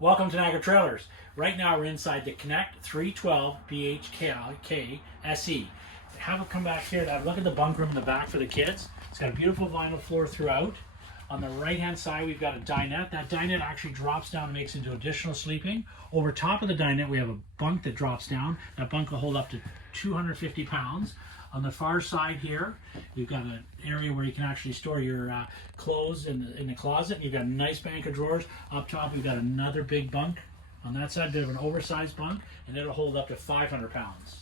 Welcome to Niagara Trailers. Right now we're inside the Connect 312BHKSE. Have a come back here. Look at the bunk room in the back for the kids. It's got a beautiful vinyl floor throughout. On the right hand side we've got a dinette. That dinette actually drops down and makes into additional sleeping. Over top of the dinette we have a bunk that drops down. That bunk will hold up to 250 pounds. On the far side here, we've got an area where you can actually store your clothes in the closet. You've got a nice bank of drawers. Up top, we've got another big bunk. On that side, bit of an oversized bunk, and it'll hold up to 500 pounds.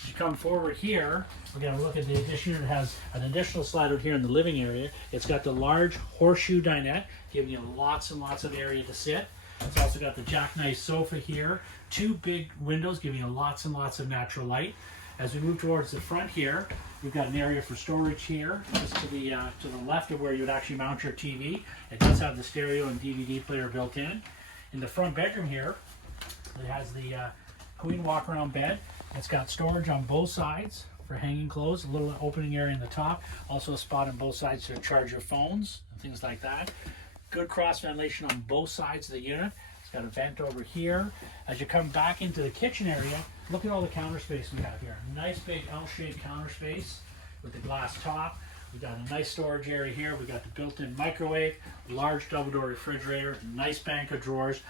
As you come forward here, we're going to look at the addition. It has an additional slide out here in the living area. It's got the large horseshoe dinette, giving you lots and lots of area to sit. It's also got the jackknife sofa here. Two big windows, giving you lots and lots of natural light. As we move towards the front here, we've got an area for storage here, just to the left of where you would actually mount your TV. It does have the stereo and DVD player built in. In the front bedroom here, it has the queen walk-around bed. It's got storage on both sides for hanging clothes, a little opening area in the top, also a spot on both sides to charge your phones and things like that. Good cross ventilation on both sides of the unit. It's got a vent over here. As you come back into the kitchen area, look at all the counter space we have here. Nice big L-shaped counter space with the glass top. We've got a nice storage area here. We've got the built-in microwave, large double-door refrigerator, nice bank of drawers.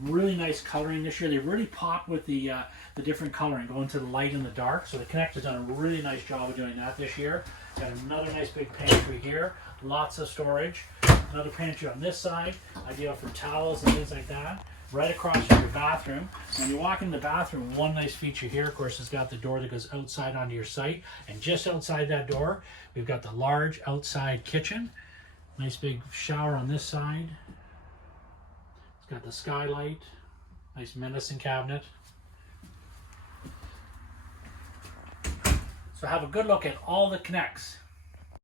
Really nice coloring this year. They really pop with the different coloring, going to the light and the dark. So the Connect has done a really nice job of doing that this year. Got another nice big pantry here. Lots of storage. Another pantry on this side, ideal for towels and things like that. Right across from your bathroom. When you walk in the bathroom, one nice feature here, of course, has got the door that goes outside onto your site. And just outside that door, we've got the large outside kitchen. Nice big shower on this side. It's got the skylight. Nice medicine cabinet. So have a good look at all the Connects.